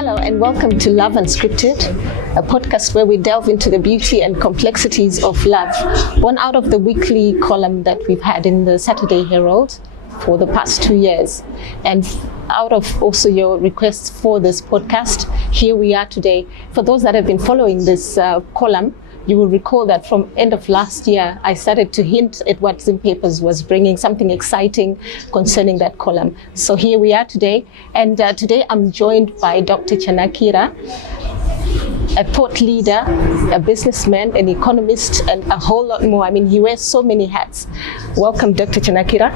Hello and welcome to Love Unscripted, a podcast where we delve into the beauty and complexities of love, born out of the weekly column that we've had in the Saturday Herald for the past 2 years. And out of also your requests for this podcast, here we are today. For those that have been following this column, you will recall that from end of last year, I started to hint at what Zim Papers was bringing, something exciting concerning that column. So here we are today, and today I'm joined by Dr. Chanakira, a thought leader, a businessman, an economist, and a whole lot more. I mean, he wears so many hats. Welcome, Dr. Chanakira.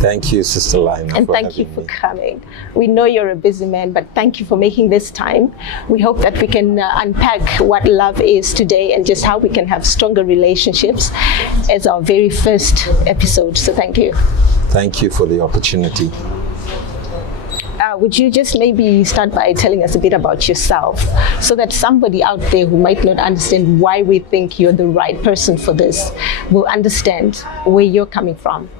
Thank you, Sister Lina. And thank you for coming. We know you're a busy man, but thank you for making this time. We hope that we can unpack what love is today and just how we can have stronger relationships as our very first episode. So thank you. Thank you for the opportunity. Would you just maybe start by telling us a bit about yourself so that somebody out there who might not understand why we think you're the right person for this will understand where you're coming from?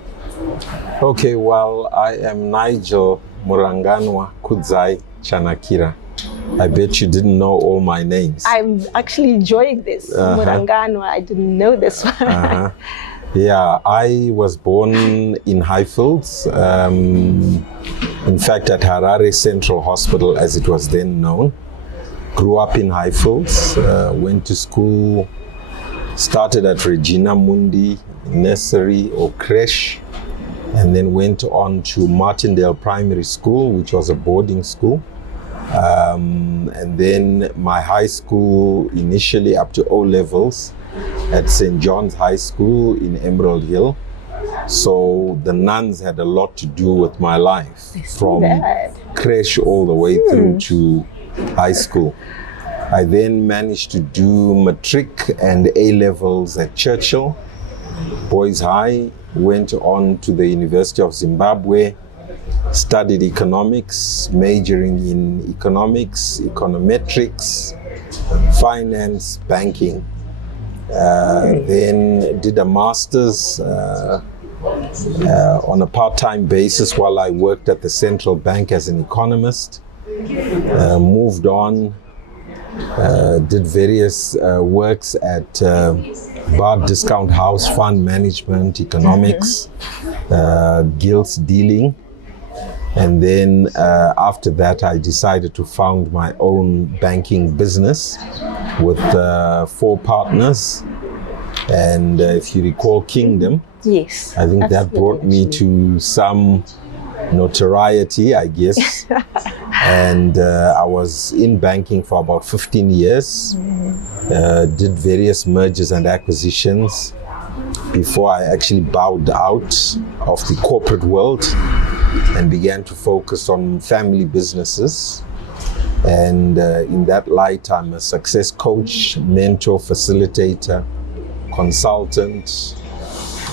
Okay, well, I am Nigel Muranganwa Kudzai Chanakira. I bet you didn't know all my names. I'm actually enjoying this. Muranganwa, I didn't know this one. Yeah, I was born in Highfields. In fact, at Harare Central Hospital, as it was then known. Grew up in Highfields, went to school, started at Regina Mundi nursery or creche, and then went on to Martindale Primary School, which was a boarding school. And then my high school, initially up to O levels, at St. John's High School in Emerald Hill. So the nuns had a lot to do with my life, from creche all the way through to high school. I then managed to do matric and A levels at Churchill Boys High, went on to the University of Zimbabwe, studied economics, majoring in economics, econometrics, finance, banking. Then did a master's on a part-time basis while I worked at the central bank as an economist. Moved on, did various works at Bar Discount House, fund management, economics, gilts dealing. And then after that, I decided to found my own banking business with 4 partners. And if you recall Kingdom, yes, I think that brought me to some notoriety, I guess. And I was in banking for about 15 years, did various mergers and acquisitions before I actually bowed out of the corporate world and began to focus on family businesses. And in that light, I'm a success coach, mentor, facilitator, consultant,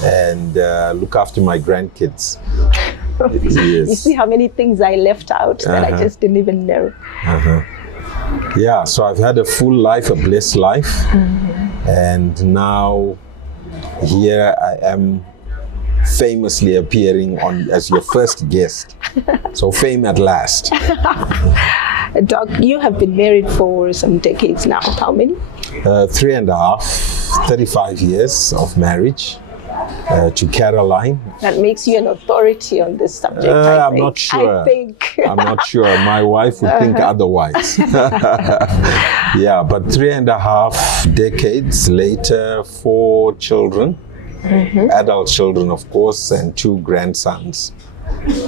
and look after my grandkids. Yes. You see how many things I left out that I just didn't even know. Yeah, so I've had a full life, a blessed life. And now here I am, famously appearing on as your first guest. So fame at last. Doc, you have been married for some decades now. How many? 3.5, 35 years of marriage to Caroline. That makes you an authority on this subject, I'm not sure. I think. I'm not sure. My wife would think otherwise. Yeah, but 3.5 decades later, 4 children. Adult children, of course, and 2 grandsons.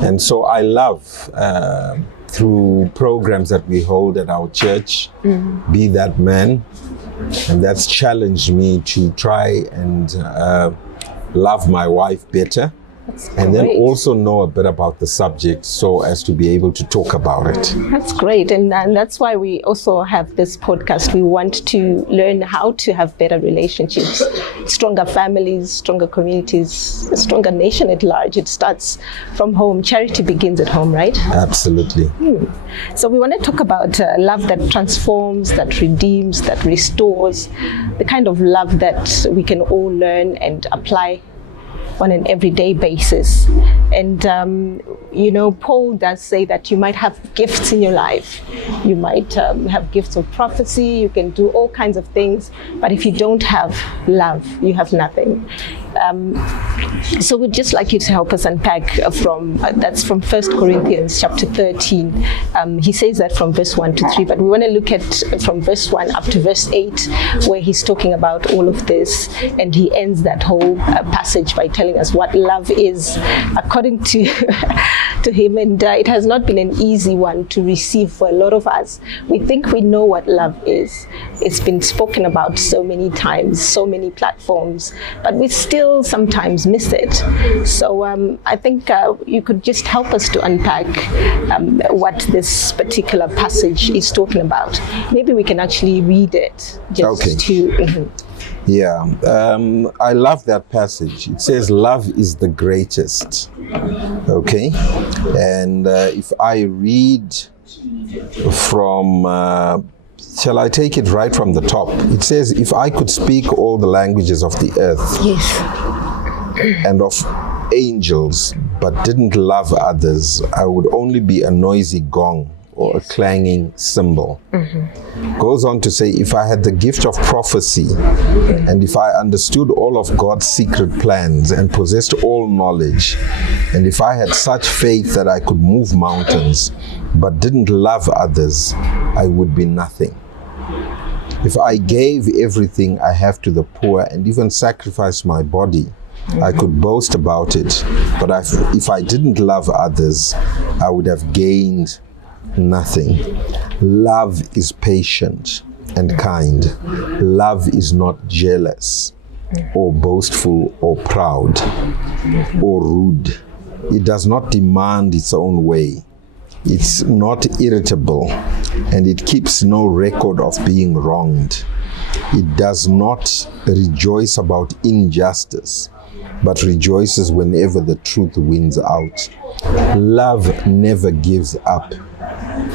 And so I love, through programs that we hold at our church, Be That Man, and that's challenged me to try and love my wife better. And then also know a bit about the subject so as to be able to talk about it. That's great. And that's why we also have this podcast. We want to learn how to have better relationships, stronger families, stronger communities, a stronger nation at large. It starts from home. Charity begins at home, right? Absolutely. So we want to talk about love that transforms, that redeems, that restores, the kind of love that we can all learn and apply on an everyday basis. And, Paul does say that you might have gifts in your life. You might have gifts of prophecy, you can do all kinds of things, but if you don't have love, you have nothing. So we'd just like you to help us unpack that's from 1 Corinthians chapter 13. He says that from verse 1 to 3, but we want to look at from verse 1 up to verse 8, where he's talking about all of this, and he ends that whole passage by telling us what love is according to to him. And it has not been an easy one to receive for a lot of us. We think we know what love is. It's been spoken about so many times, so many platforms, but we still sometimes miss it. So I think you could just help us to unpack what this particular passage is talking about. Maybe we can actually read it just to... Yeah, I love that passage. It says love is the greatest. Okay, and if I read from, shall I take it right from the top? It says, if I could speak all the languages of the earth and of angels, but didn't love others, I would only be a noisy gong or a clanging cymbal. Goes on to say, if I had the gift of prophecy, and if I understood all of God's secret plans and possessed all knowledge, and if I had such faith that I could move mountains, but didn't love others, I would be nothing. If I gave everything I have to the poor and even sacrificed my body, I could boast about it, but if I didn't love others, I would have gained nothing. Love is patient and kind. Love is not jealous or boastful or proud or rude. It does not demand its own way. It's not irritable, and it keeps no record of being wronged. It does not rejoice about injustice, but rejoices whenever the truth wins out. Love never gives up,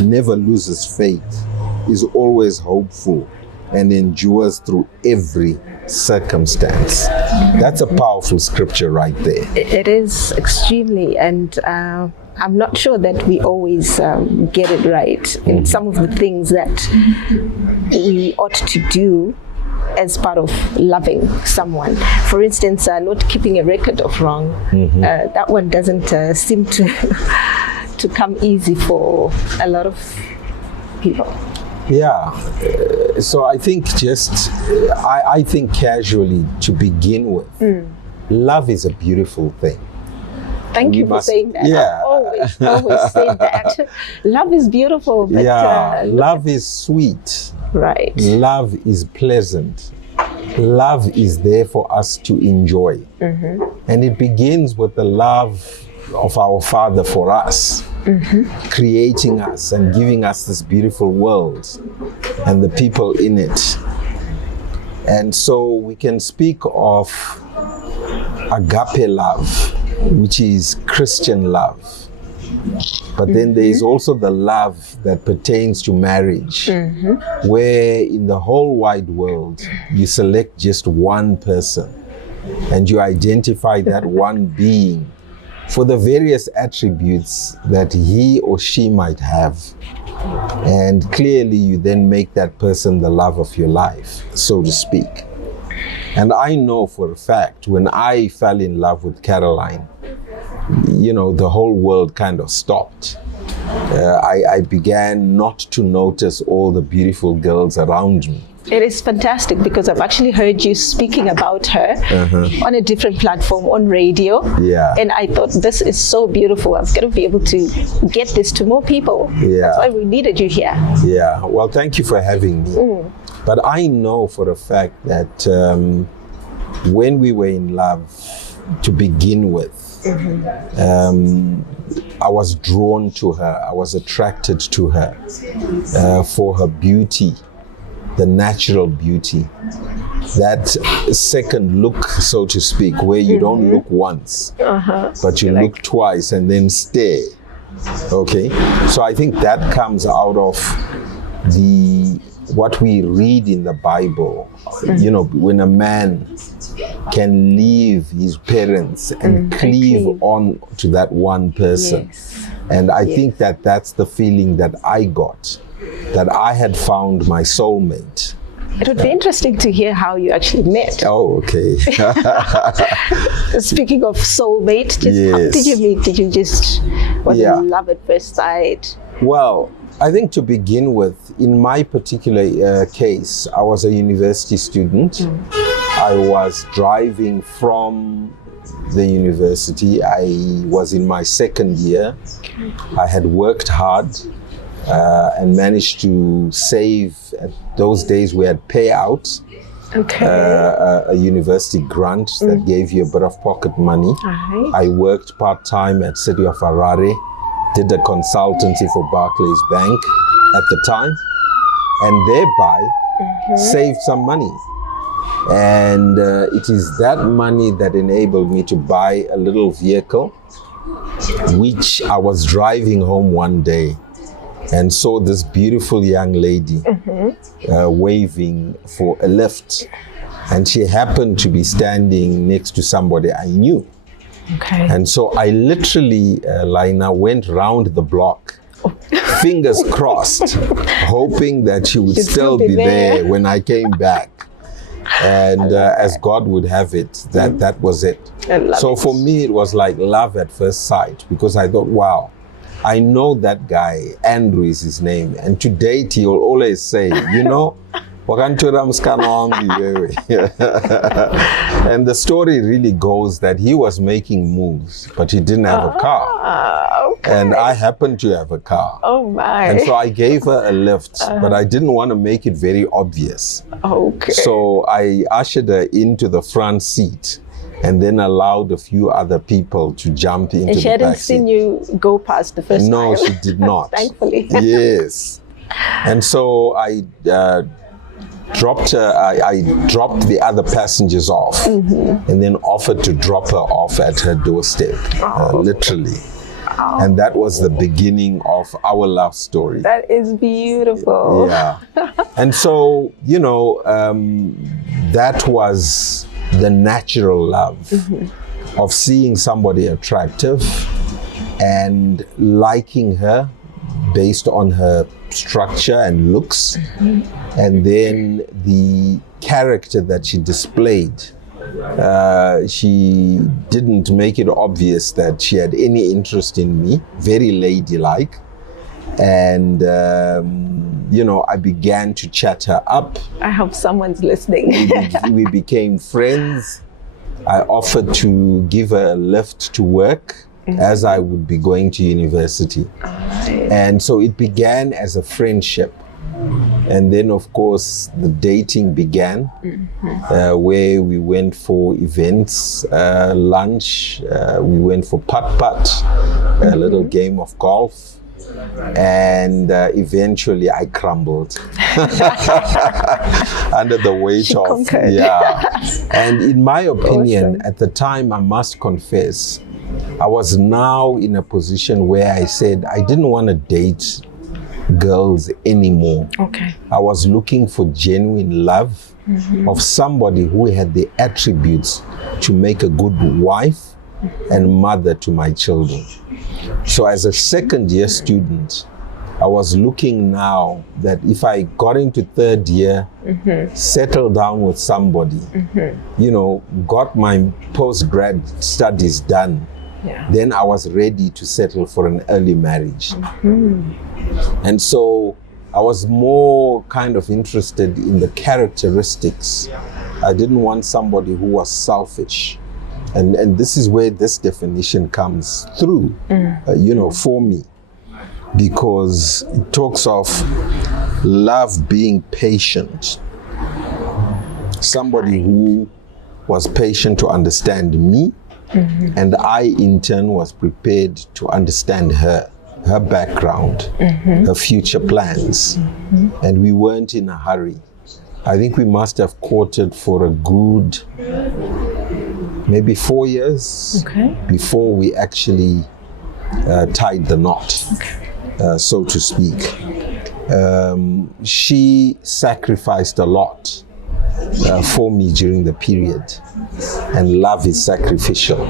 never loses faith, is always hopeful, and endures through every circumstance. That's a powerful scripture right there. It is extremely, and I'm not sure that we always get it right in some of the things that we ought to do as part of loving someone. For instance, not keeping a record of wrong. That one doesn't seem to come easy for a lot of people. Yeah, so I think I think casually to begin with, love is a beautiful thing. Thank you for saying that. Yeah. I've always said that. Love is beautiful. But, love is sweet. Right. Love is pleasant. Love is there for us to enjoy. And it begins with the love of our Father for us, creating us and giving us this beautiful world and the people in it. And so we can speak of agape love, which is Christian love. But then there is also the love that pertains to marriage, where in the whole wide world, you select just one person and you identify that one being for the various attributes that he or she might have. And clearly you then make that person the love of your life, so to speak. And I know for a fact, when I fell in love with Caroline, the whole world kind of stopped. I began not to notice all the beautiful girls around me. It is fantastic because I've actually heard you speaking about her on a different platform on radio. Yeah. And I thought, this is so beautiful. I've got to be able to get this to more people. Yeah. That's why we needed you here. Yeah. Well, thank you for having me. But I know for a fact that when we were in love to begin with, I was drawn to her. I was attracted to her for her beauty, the natural beauty, that second look, so to speak, where you don't look once, but you look twice and then stare. Okay, so I think that comes out of the what we read in the Bible, you know, when a man can leave his parents and cleave on to that one person. Yes. And I think that that's the feeling that I got, that I had found my soulmate. It would be interesting to hear how you actually met. Oh, okay. Speaking of soulmate, how did you meet? Did you just, was it love at first sight? Well, I think to begin with, in my particular case, I was a university student. I was driving from the university. I was in my second year. I had worked hard and managed to save. At those days we had payouts, a university grant that gave you a bit of pocket money. I worked part-time at City of Harare, did a consultancy for Barclays Bank at the time, and thereby saved some money. And it is that money that enabled me to buy a little vehicle, which I was driving home one day and saw this beautiful young lady waving for a lift. And she happened to be standing next to somebody I knew. And so I literally, Lina, went round the block, fingers crossed, hoping that she would still be there when I came back. And as God would have it, that was it. So for me, it was like love at first sight, because I thought, wow, I know that guy, Andrew is his name. And to date, he will always say, you know, and the story really goes that he was making moves, but he didn't have a car. And I happened to have a car. Oh my. And so I gave her a lift, but I didn't want to make it very obvious. So I ushered her into the front seat and then allowed a few other people to jump into the back seat. And she hadn't seen you go past the first time? No, she did not. Thankfully. Yes. And so I dropped her, I dropped the other passengers off and then offered to drop her off at her doorstep, literally. And that was the beginning of our love story. That is beautiful. Yeah. And so, you know, that was the natural love of seeing somebody attractive and liking her based on her structure and looks, and then the character that she displayed. She didn't make it obvious that she had any interest in me, very ladylike. And, you know, I began to chat her up. I hope someone's listening. We became friends. I offered to give her a lift to work as I would be going to university. And so it began as a friendship. And then, of course, the dating began, where we went for events, lunch, we went for putt-putt, a little game of golf, and eventually I crumbled under the weight of... Conquered. And in my opinion, at the time, I must confess, I was now in a position where I said I didn't want to date girls anymore. I was looking for genuine love of somebody who had the attributes to make a good wife and mother to my children. So as a second year student, I was looking now that if I got into third year, settled down with somebody, you know, got my post-grad studies done, then I was ready to settle for an early marriage. And so I was more kind of interested in the characteristics. I didn't want somebody who was selfish. And this is where this definition comes through, you know, for me. Because it talks of love being patient. Somebody who was patient to understand me, and I in turn was prepared to understand her background, her future plans. And we weren't in a hurry. I think we must have courted for a good, maybe 4 years before we actually tied the knot, so to speak. she sacrificed a lot for me during the period, and love is sacrificial.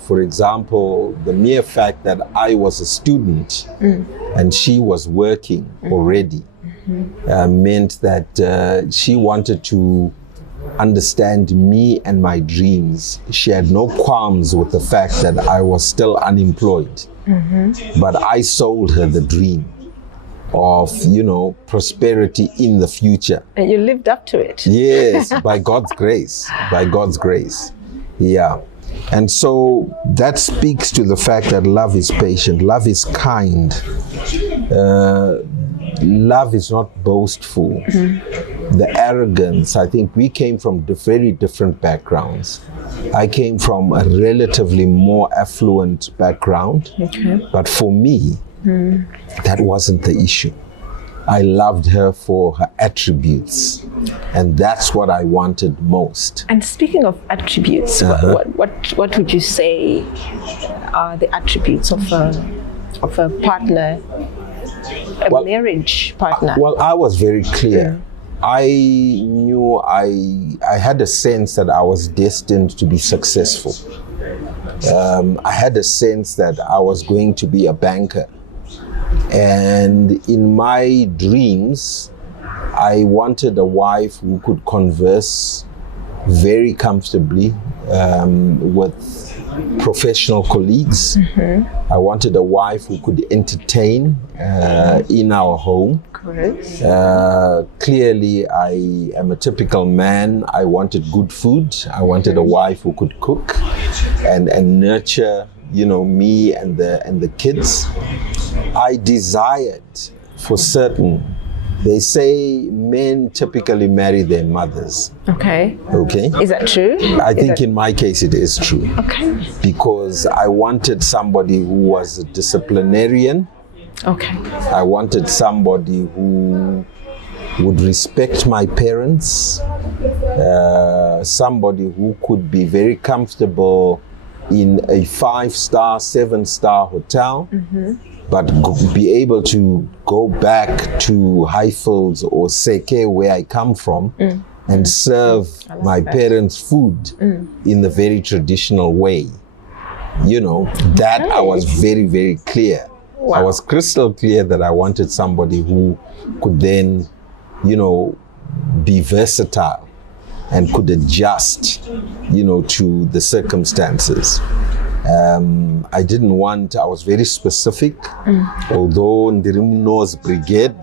For example, the mere fact that I was a student and she was working already meant that she wanted to understand me and my dreams. She had no qualms with the fact that I was still unemployed, but I sold her the dream of, prosperity in the future. And you lived up to it. Yes, by God's grace, Yeah. And so that speaks to the fact that love is patient, love is kind, love is not boastful. The arrogance, I think we came from very different backgrounds. I came from a relatively more affluent background, but for me, that wasn't the issue. I loved her for her attributes, and that's what I wanted most. And speaking of attributes, what would you say are the attributes of a partner, marriage partner? Well, I was very clear. I knew I had a sense that I was destined to be successful. I had a sense that I was going to be a banker. And in my dreams, I wanted a wife who could converse very comfortably with professional colleagues. I wanted a wife who could entertain in our home. Correct. Clearly, I am a typical man. I wanted good food. I wanted a wife who could cook and nurture, me and the kids. I desired for certain. They say men typically marry their mothers. Okay. Is that true? I think in my case it is true. Okay. Because I wanted somebody who was a disciplinarian. Okay. I wanted somebody who would respect my parents. Somebody who could be very comfortable in a 5-star, 7-star hotel. But be able to go back to Highfields or Seke, where I come from, and serve my parents' food in the very traditional way. That I was very, very clear. Wow. I was crystal clear that I wanted somebody who could then, be versatile and could adjust, to the circumstances. I was very specific, although Ndirimuno's brigade.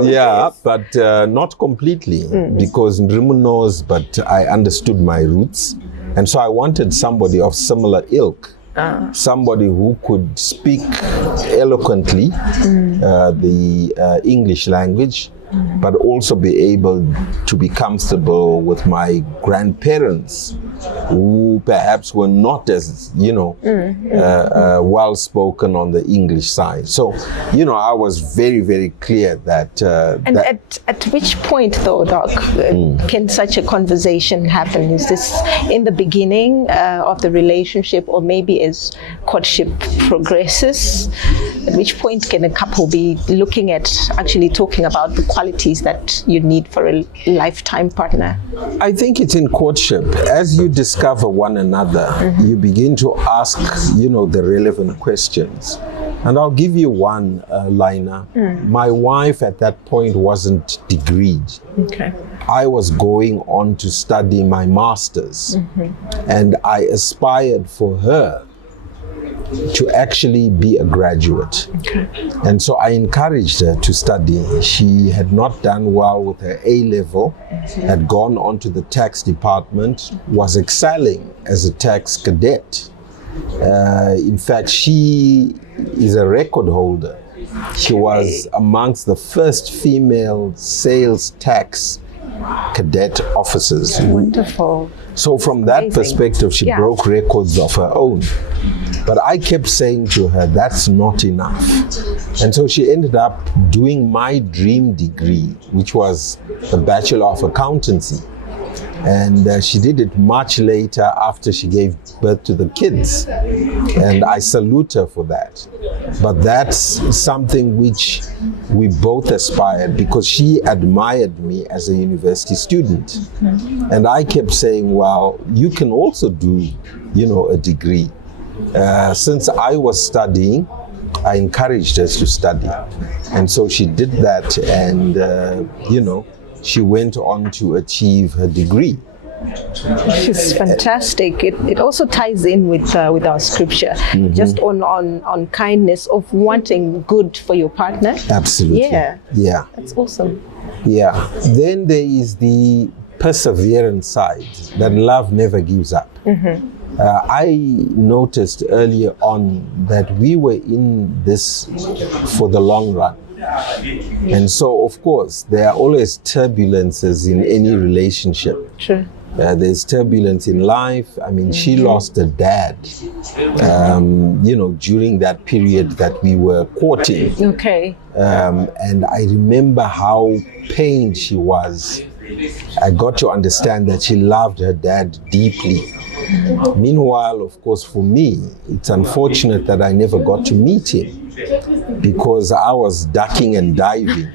Yeah, but not completely, because Ndirimuno's, but I understood my roots. And so I wanted somebody of similar ilk, somebody who could speak eloquently the English language, but also be able to be comfortable with my grandparents, who perhaps were not as, well spoken on the English side. So, I was very, very clear that... At which point, though, Doc, can such a conversation happen? Is this in the beginning of the relationship, or maybe as courtship progresses? At which point can a couple be looking at actually talking about the qualities that you need for a lifetime partner? I think it's in courtship. As you discover one another, you begin to ask, the relevant questions. And I'll give you one, Lina. My wife at that point wasn't degreed. Okay. I was going on to study my master's, and I aspired for her to actually be a graduate. Okay. And so I encouraged her to study. She had not done well with her A-level, had gone on to the tax department, was excelling as a tax cadet. In fact, she is a record holder. She was amongst the first female sales tax cadet officers. Wonderful. So from that perspective, she broke records of her own. But I kept saying to her, that's not enough. And so she ended up doing my dream degree, which was a Bachelor of Accountancy. And she did it much later after she gave birth to the kids. And I salute her for that. But that's something which we both aspired, because she admired me as a university student. And I kept saying, well, you can also do, a degree. Since I was studying, I encouraged her to study. And so she did that, and, she went on to achieve her degree. Which is fantastic. It also ties in with our scripture, just on kindness, of wanting good for your partner. Absolutely. Yeah. That's awesome. Yeah. Then there is the perseverance side, that love never gives up. I noticed earlier on that we were in this for the long run. And so, of course, there are always turbulences in any relationship. True. There's turbulence in life. I mean, she lost her dad, during that period that we were courting. Okay. And I remember how pained she was. I got to understand that she loved her dad deeply. Meanwhile, of course, for me, it's unfortunate that I never got to meet him, because I was ducking and diving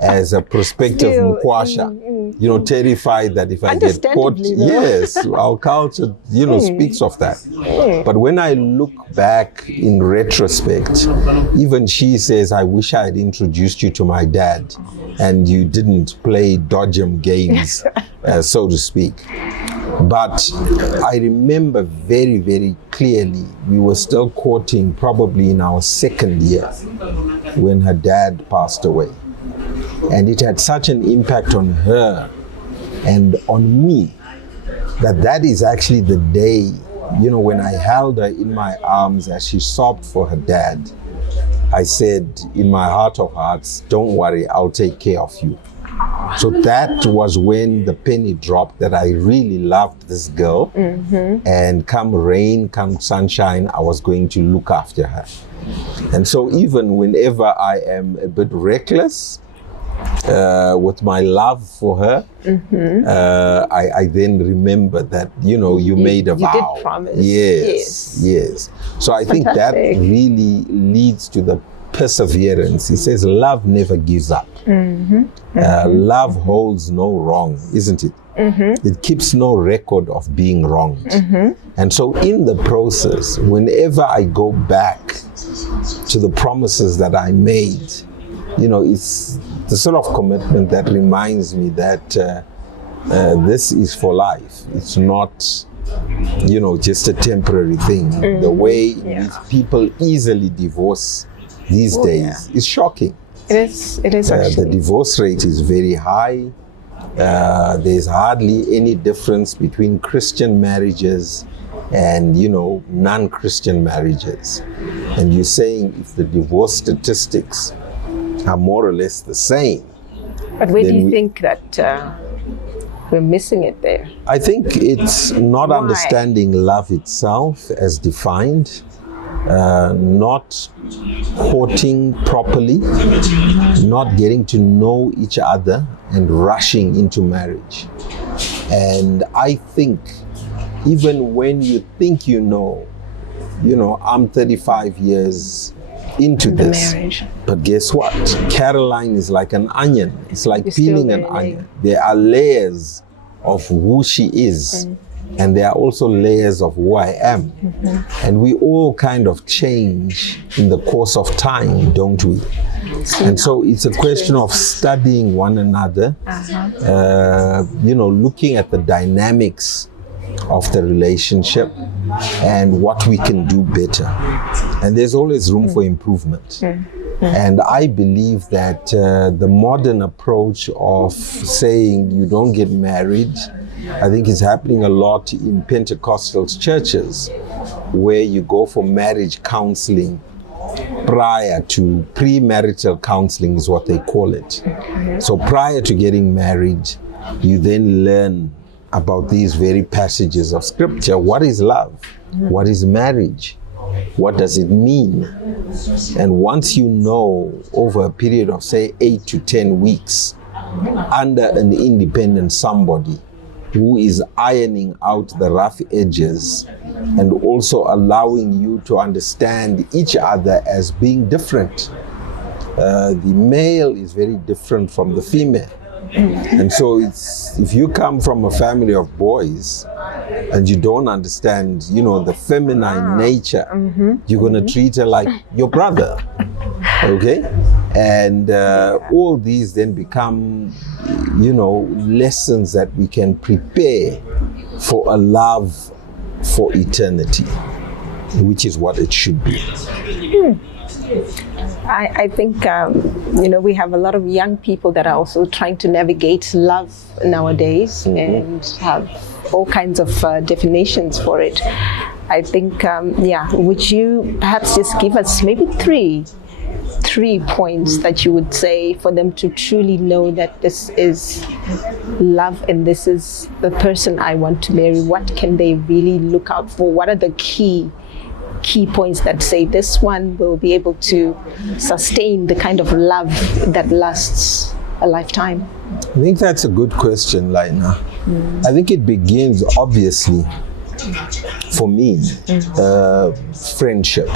as a prospective Mukwasha, terrified that if I get caught, yes, our culture, speaks of that. But when I look back in retrospect, even she says, I wish I had introduced you to my dad and you didn't play dodgem games, so to speak. But I remember very, very clearly, we were still courting, probably in our second year, when her dad passed away. And it had such an impact on her and on me, that is actually the day, when I held her in my arms as she sobbed for her dad. I said, in my heart of hearts, don't worry, I'll take care of you. So that was when the penny dropped, that I really loved this girl. And come rain, come sunshine, I was going to look after her. And so even whenever I am a bit reckless with my love for her, I then remember that, you made a vow. You did promise. Yes. So I think that really leads to the perseverance. He says love never gives up. Love holds no wrong, isn't it? It keeps no record of being wronged. And so in the process, whenever I go back to the promises that I made, it's the sort of commitment that reminds me that this is for life. It's not, just a temporary thing. The way people easily divorce these days is shocking. It is actually. The divorce rate is very high. There's hardly any difference between Christian marriages and, non-Christian marriages. And you're saying if the divorce statistics are more or less the same. But where do you think that we're missing it there? I think it's not understanding love itself as defined. Not courting properly, not getting to know each other and rushing into marriage. And I think even when you think I'm 35 years into this, marriage. But guess what? Caroline is like an onion. It's like peeling an onion. There are layers of who she is. And there are also layers of who I am. And we all kind of change in the course of time, don't we? And so it's a question of studying one another, looking at the dynamics of the relationship and what we can do better. And there's always room for improvement. And I believe that the modern approach of saying you don't get married, I think it's happening a lot in Pentecostal churches, where you go for marriage counseling prior to premarital counseling is what they call it. So prior to getting married, you then learn about these very passages of scripture. What is love? What is marriage? What does it mean? And once you know, over a period of say 8 to 10 weeks, under an independent somebody, who is ironing out the rough edges and also allowing you to understand each other as being different. The male is very different from the female. And so if you come from a family of boys and you don't understand, you know, the feminine nature, you're going to treat her like your brother. Okay? And all these then become, you know, lessons that we can prepare for a love for eternity, which is what it should be. I think, you know, we have a lot of young people that are also trying to navigate love nowadays and have all kinds of definitions for it. I think, would you perhaps just give us maybe three points that you would say for them to truly know that this is love and this is the person I want to marry? What can they really look out for? What are the key points that say this one will be able to sustain the kind of love that lasts a lifetime? I think that's a good question, Lina. I think it begins, obviously, for me, friendship.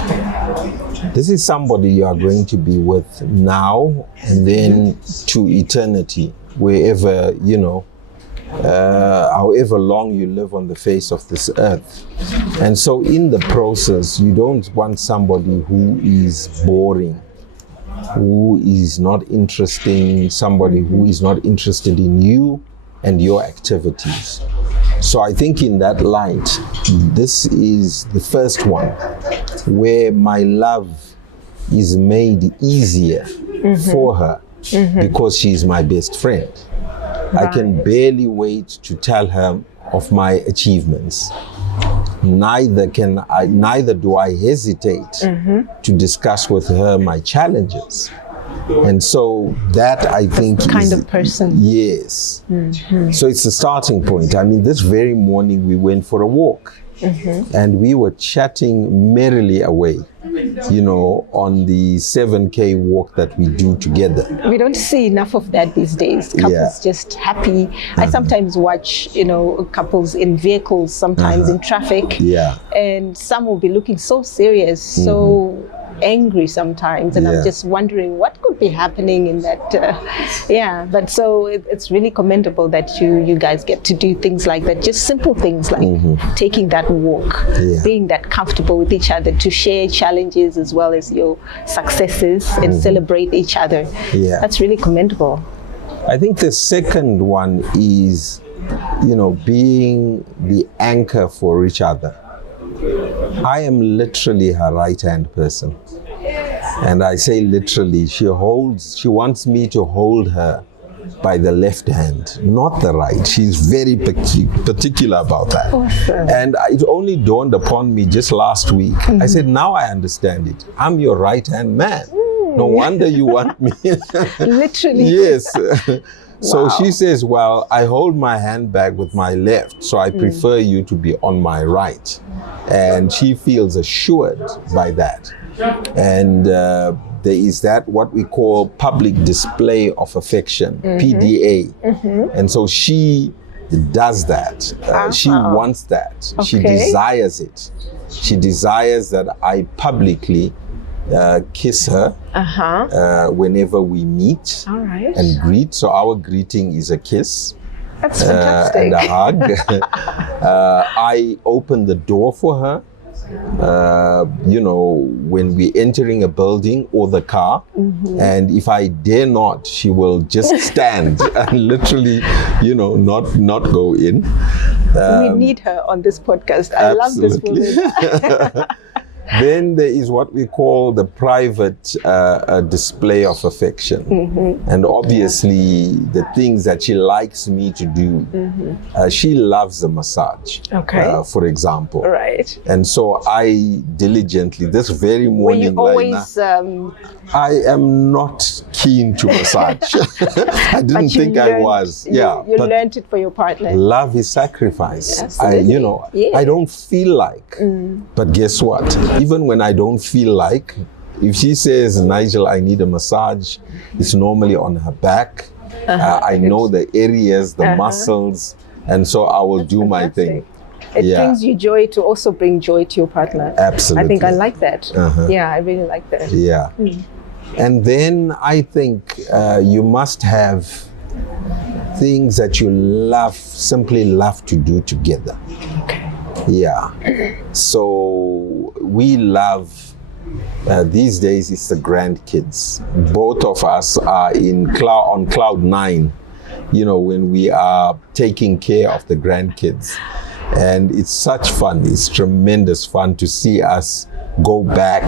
This is somebody you are going to be with now and then to eternity, wherever, you know, however long you live on the face of this earth. And so in the process, you don't want somebody who is boring, who is not interesting, somebody who is not interested in you and your activities. So I think in that light, this is the first one where my love is made easier for her because she is my best friend. Right. I can barely wait to tell her of my achievements. Neither do I hesitate to discuss with her my challenges. And so that, I think, the kind of person. Yes. So it's the starting point. I mean, this very morning we went for a walk and we were chatting merrily away, you know, on the 7K walk that we do together. We don't see enough of that these days. Couples just happy. I sometimes watch, you know, couples in vehicles, sometimes in traffic. And some will be looking so serious, so angry sometimes, and I'm just wondering what could be happening in that. But so it's really commendable that you guys get to do things like that, just simple things like taking that walk, being that comfortable with each other, to share challenges as well as your successes and celebrate each other. That's really commendable. I think the second one is, you know, being the anchor for each other. I am literally her right-hand person. And I say literally, she wants me to hold her by the left hand, not the right. She's very particular about that. Awesome. And it only dawned upon me just last week. I said, now I understand it. I'm your right-hand man. No wonder you want me. Literally. Yes. So she says, well, I hold my handbag with my left, so I prefer you to be on my right. And she feels assured by that. And there is that what we call public display of affection, PDA. And so she does that. She wants that. She desires it. She desires that I publicly kiss her whenever we meet and greet. So our greeting is a kiss. That's fantastic. And a hug. I open the door for her. You know, when we're entering a building or the car, and if I dare not, she will just stand and literally, you know, not go in. We need her on this podcast. I love this woman. Then there is what we call the private display of affection. And obviously the things that she likes me to do. She loves a massage, for example. Right. And so I diligently, this very morning, were you always, I am not keen to massage. I didn't think I was. You learned it for your partner. Love is sacrifice. I don't feel like, but guess what? Even when I don't feel like, if she says, Nigel, I need a massage, it's normally on her back. I know the areas, the muscles, And so I will do my thing. It brings you joy to also bring joy to your partner. Absolutely. I think I like that. Yeah, I really like that. Yeah. And then I think you must have things that you simply love to do together. Okay. Yeah. So we love, these days it's the grandkids. Both of us are on cloud 9, when we are taking care of the grandkids. And it's such fun. It's tremendous fun to see us go back.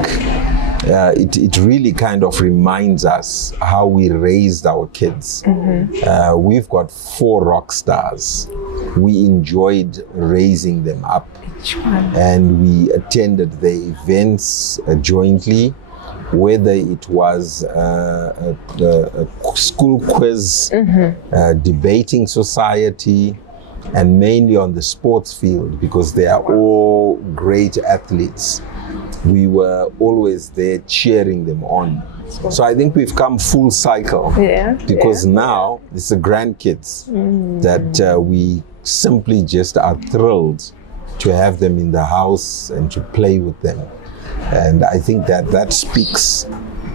It really kind of reminds us how we raised our kids. We've got 4 rock stars. We enjoyed raising them up. And we attended the events jointly, whether it was a school quiz, debating society, and mainly on the sports field, because they are all great athletes. We were always there cheering them on. So I think we've come full cycle, because now it's the grandkids that we simply just are thrilled to have them in the house and to play with them. And I think that speaks,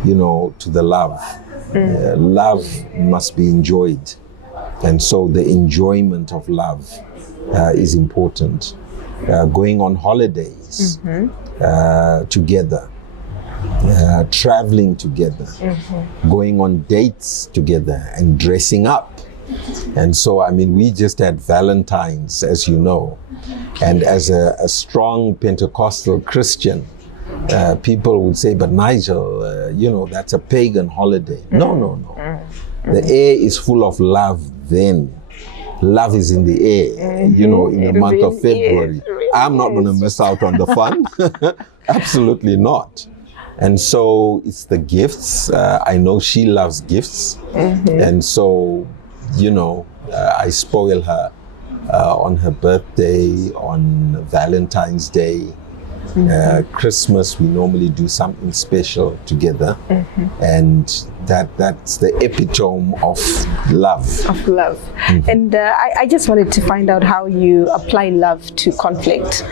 to the love. Love must be enjoyed. And so the enjoyment of love is important. Going on holidays together, traveling together, going on dates together, and dressing up. And so, we just had Valentine's, as you know. And as a strong Pentecostal Christian, people would say, but Nigel, that's a pagan holiday. No. The air is full of love then. Love is in the air, in the month of February. I'm not going to miss out on the fun. Absolutely not. And so it's the gifts. I know she loves gifts. And so, I spoil her on her birthday, on Valentine's Day. Christmas, we normally do something special together. And that's the epitome of love. And I just wanted to find out how you apply love to conflict.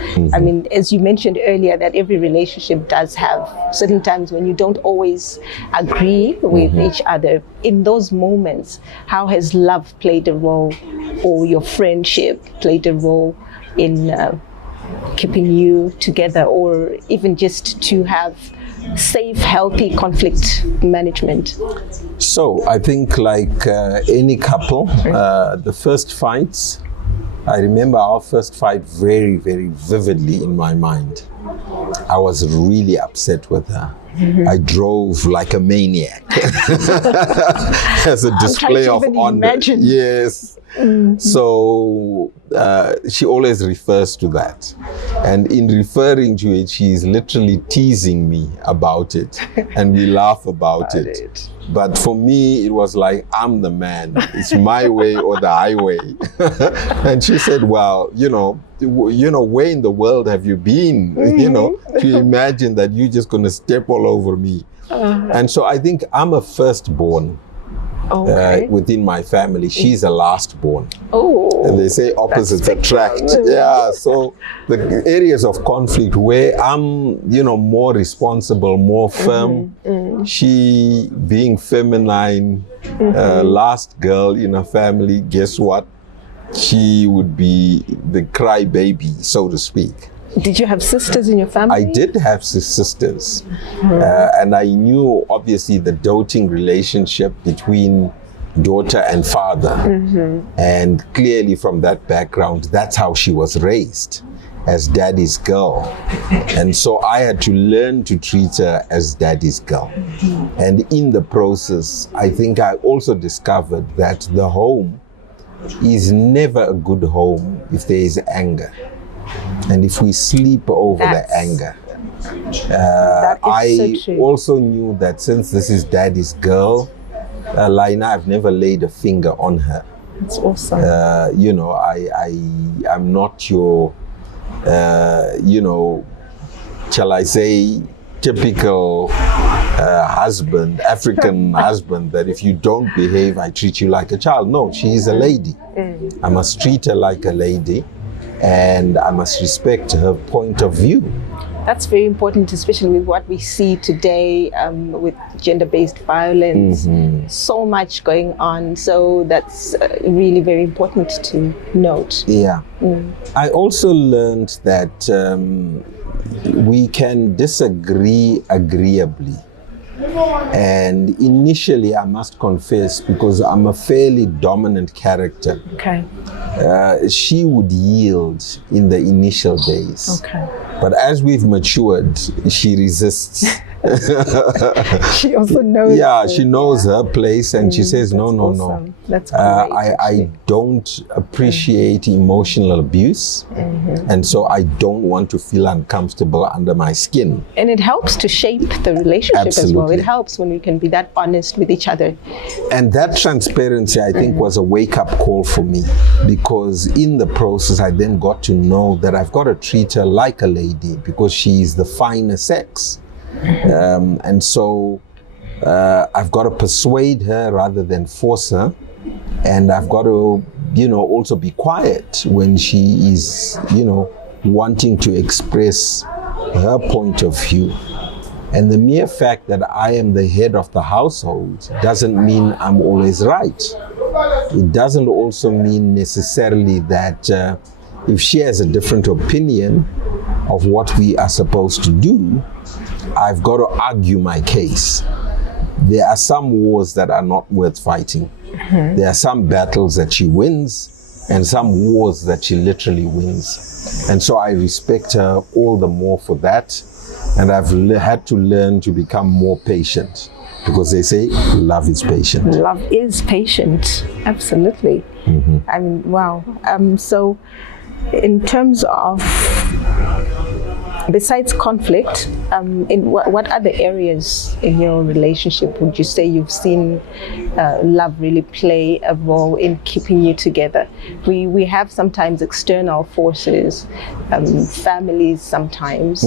As you mentioned earlier, that every relationship does have certain times when you don't always agree with each other. In those moments, how has love played a role, or your friendship played a role in keeping you together, or even just to have safe, healthy conflict management? So I think like any couple, the first fights, I remember our first fight very, very vividly in my mind. I was really upset with her. I drove like a maniac as a display of honor. Yes. So she always refers to that. And in referring to it, she is literally teasing me about it. And we laugh about it. But for me, it was like, I'm the man. It's my way or the highway. And she said, well, where in the world have you been, to imagine that you're just going to step all over me. And so I think I'm a firstborn within my family. She's a lastborn. And they say opposites attract. So the areas of conflict where I'm, more responsible, more firm, she being feminine, last girl in a family, guess what? She would be the crybaby, so to speak. Did you have sisters in your family? I did have sisters. And I knew, obviously, the doting relationship between daughter and father. And clearly from that background, that's how she was raised, as daddy's girl. And so I had to learn to treat her as daddy's girl. And in the process, I think I also discovered that the home is never a good home if there is anger. And if we sleep over the anger. I also knew that since this is daddy's girl, Lina, I've never laid a finger on her. That's awesome. I'm not your, shall I say, typical husband, African husband, that if you don't behave, I treat you like a child. No, she is a lady. I must treat her like a lady, and I must respect her point of view. That's very important, especially with what we see today with gender-based violence. So much going on. So that's really very important to note. Yeah. I also learned that we can disagree agreeably. And initially, I must confess, because I'm a fairly dominant character, she would yield in the initial days. But as we've matured, she resists. She also knows. Yeah, she knows her place, and she says, no, no, awesome. no. That's great. I don't appreciate emotional abuse, and so I don't want to feel uncomfortable under my skin. And it helps to shape the relationship as well. Absolutely. It helps when we can be that honest with each other. And that transparency, I think, was a wake-up call for me, because in the process, I then got to know that I've got to treat her like a lady, because she is the finer sex. And so I've got to persuade her rather than force her, and I've got to, also be quiet when she is, wanting to express her point of view. And the mere fact that I am the head of the household doesn't mean I'm always right. It doesn't also mean necessarily that if she has a different opinion of what we are supposed to do, I've got to argue my case. There are some wars that are not worth fighting. There are some battles that she wins, and some wars that she literally wins. And so I respect her all the more for that. And I've had to learn to become more patient, because they say love is patient. Love is patient, absolutely. I mean, wow. So in terms of, besides conflict, in what other areas in your relationship would you say you've seen love really play a role in keeping you together? We have sometimes external forces, families sometimes.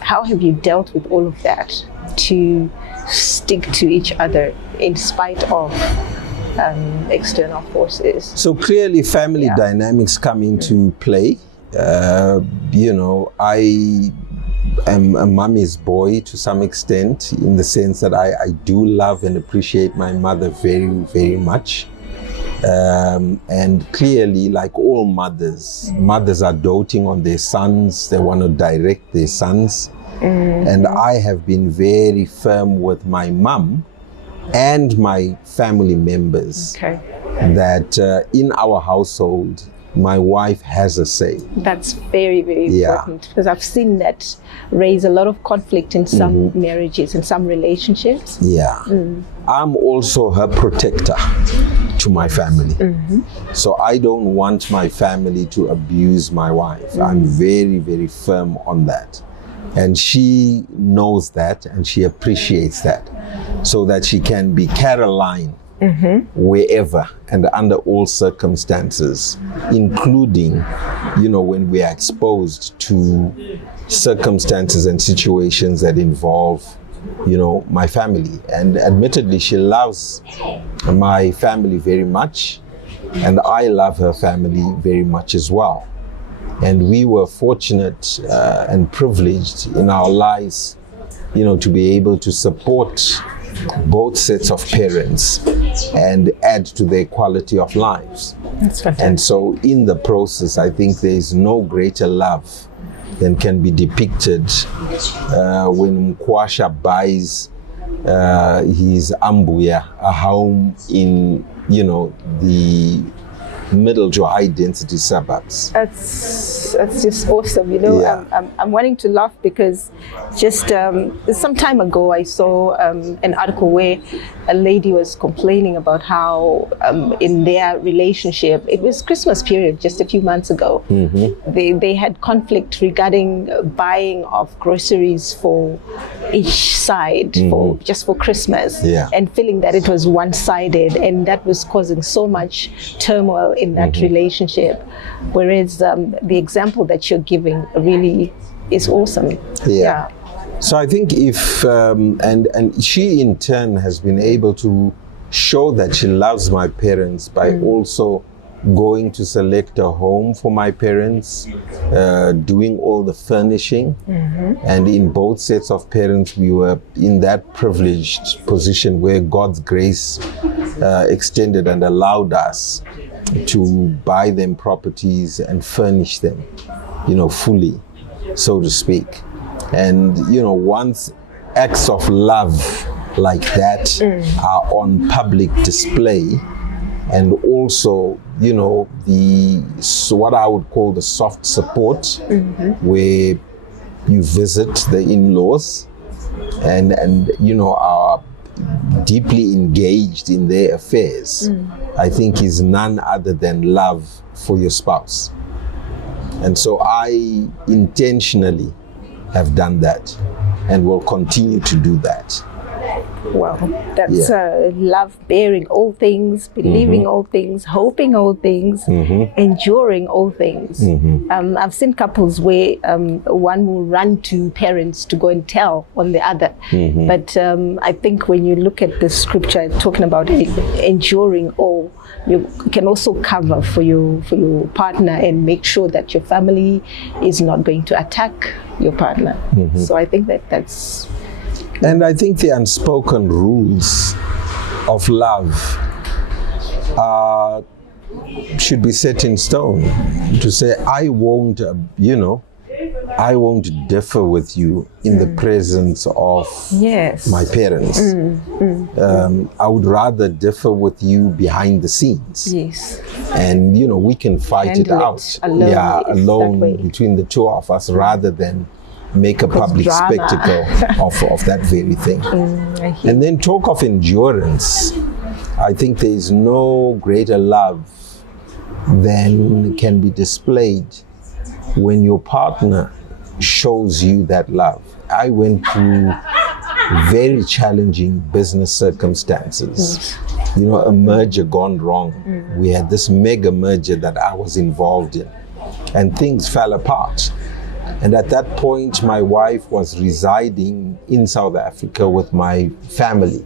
How have you dealt with all of that to stick to each other in spite of external forces? So clearly family dynamics come into play. I am a mommy's boy to some extent, in the sense that I do love and appreciate my mother very, very much. And clearly, like all mothers are doting on their sons. They want to direct their sons. And I have been very firm with my mom and my family members that in our household, my wife has a say. That's very, very important, because I've seen that raise a lot of conflict in some marriages, in some relationships. I'm also her protector to my family. So I don't want my family to abuse my wife. I'm very, very firm on that. And she knows that, and she appreciates that, so that she can be Caroline wherever and under all circumstances, including, when we are exposed to circumstances and situations that involve, my family. And admittedly, she loves my family very much, and I love her family very much as well. And we were fortunate and privileged in our lives, to be able to support both sets of parents and add to their quality of lives. That's fantastic. And so in the process, I think there is no greater love than can be depicted when Mkwasha buys his Ambuya, a home in, the middle to high density suburbs. That's just awesome. I'm wanting to laugh because just some time ago I saw an article where a lady was complaining about how in their relationship, it was Christmas period just a few months ago, they had conflict regarding buying of groceries for each side for Christmas, and feeling that it was one-sided, and that was causing so much turmoil in that relationship. Whereas the example that you're giving really is awesome. So I think if, and she in turn has been able to show that she loves my parents by also going to select a home for my parents, doing all the furnishing. And in both sets of parents, we were in that privileged position where God's grace extended and allowed us to buy them properties and furnish them, fully, so to speak. And, once acts of love like that are on public display, and also, what I would call the soft support, where you visit the in-laws and are deeply engaged in their affairs, I think is none other than love for your spouse. And so I intentionally have done that and will continue to do that. Well, that's love, bearing all things, believing all things, hoping all things, enduring all things. I've seen couples where one will run to parents to go and tell on the other. But I think when you look at the scripture talking about enduring all, you can also cover for your partner and make sure that your family is not going to attack your partner. So I think that's... And I think the unspoken rules of love should be set in stone. To say, I won't differ with you in the presence of my parents. I would rather differ with you behind the scenes. And, we can fight it out. Alone between the two of us, rather than make a public spectacle of that very thing. And then talk of endurance. I think there is no greater love than can be displayed when your partner shows you that love. I went through very challenging business circumstances. A merger gone wrong. We had this mega merger that I was involved in, and things fell apart. And at that point, my wife was residing in South Africa with my family.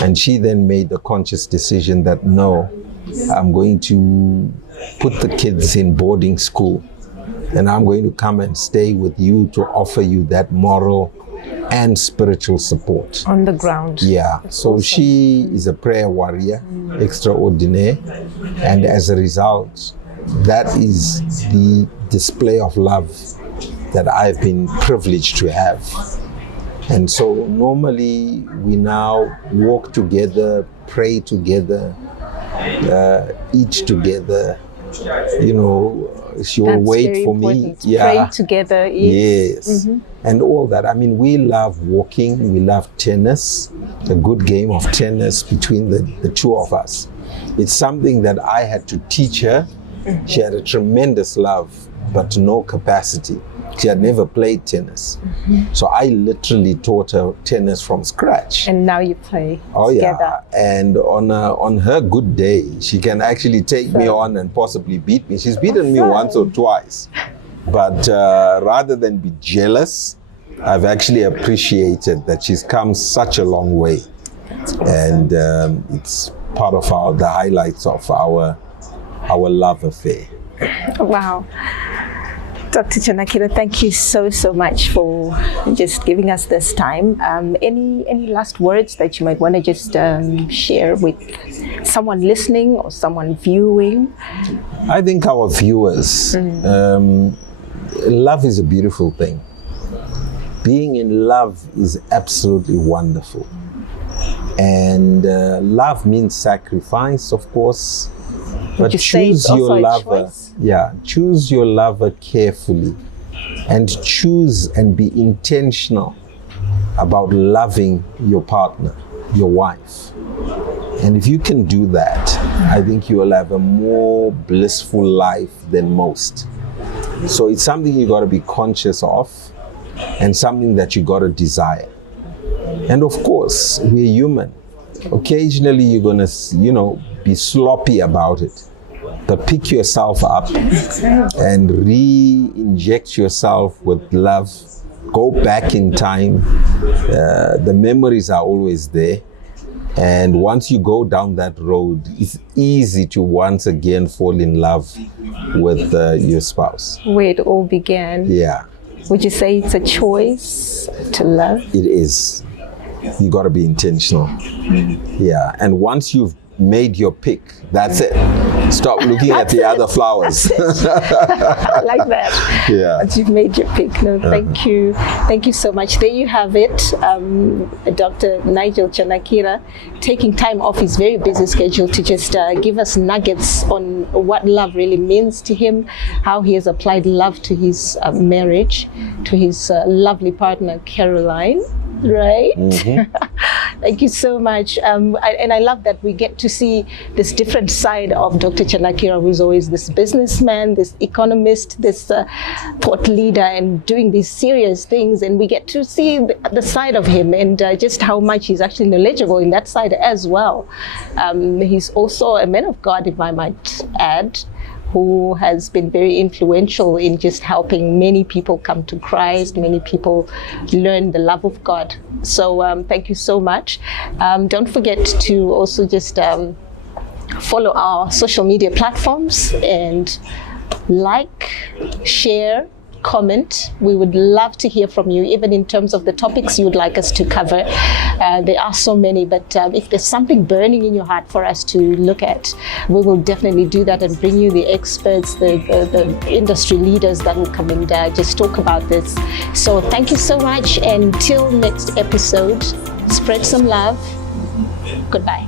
And she then made the conscious decision that, no, I'm going to put the kids in boarding school, and I'm going to come and stay with you to offer you that moral and spiritual support. On the ground. So awesome. She is a prayer warrior, extraordinaire. And as a result, that is the display of love that I've been privileged to have. And so normally we now walk together, pray together, eat together. She will wait for me. Pray together, eat. And all that. I mean, we love walking, we love tennis, a good game of tennis between the two of us. It's something that I had to teach her. She had a tremendous love, but no capacity. She had never played tennis. So I literally taught her tennis from scratch. And now you play together. And on her good day, she can actually take me on and possibly beat me. She's beaten me once or twice. But rather than be jealous, I've actually appreciated that she's come such a long way. Awesome. And it's part of the highlights of our love affair. Wow. Dr. Chanakira, thank you so much for just giving us this time. Any last words that you might want to just share with someone listening or someone viewing? I think our viewers, love is a beautiful thing. Being in love is absolutely wonderful. And love means sacrifice, of course. But choose your lover. Choose your lover carefully, and choose and be intentional about loving your partner, your wife. And if you can do that, I think you will have a more blissful life than most. So it's something you got to be conscious of, and something that you got to desire. And of course, we're human. Occasionally you're going to, be sloppy about it. But pick yourself up and re-inject yourself with love go back in time. The memories are always there. And once you go down that road, it's easy to once again fall in love with your spouse. Where it all began. Yeah. Would you say it's a choice to love? It is. You got to be intentional. Yeah. And once you've made your pick, that's it. Stop looking at the other flowers. I like that. Yeah. Once you've made your pick. No, thank you. Thank you so much. There you have it. Dr. Nigel Chanakira taking time off his very busy schedule to just give us nuggets on what love really means to him, how he has applied love to his marriage, to his lovely partner, Caroline. Right? Thank you so much. And I love that we get to see this different side of Dr. Chanakira, who's always this businessman, this economist, this thought leader, and doing these serious things. And we get to see the side of him and just how much he's actually knowledgeable in that side as well. He's also a man of God, if I might add, who has been very influential in just helping many people come to Christ, many people learn the love of God. So thank you so much. Don't forget to also just follow our social media platforms and like, share, comment. We would love to hear from you, even in terms of the topics you would like us to cover. There are so many, but if there's something burning in your heart for us to look at, we will definitely do that and bring you the experts, the industry leaders that will come and just talk about this. So thank you so much. Until next episode, spread some love. Goodbye.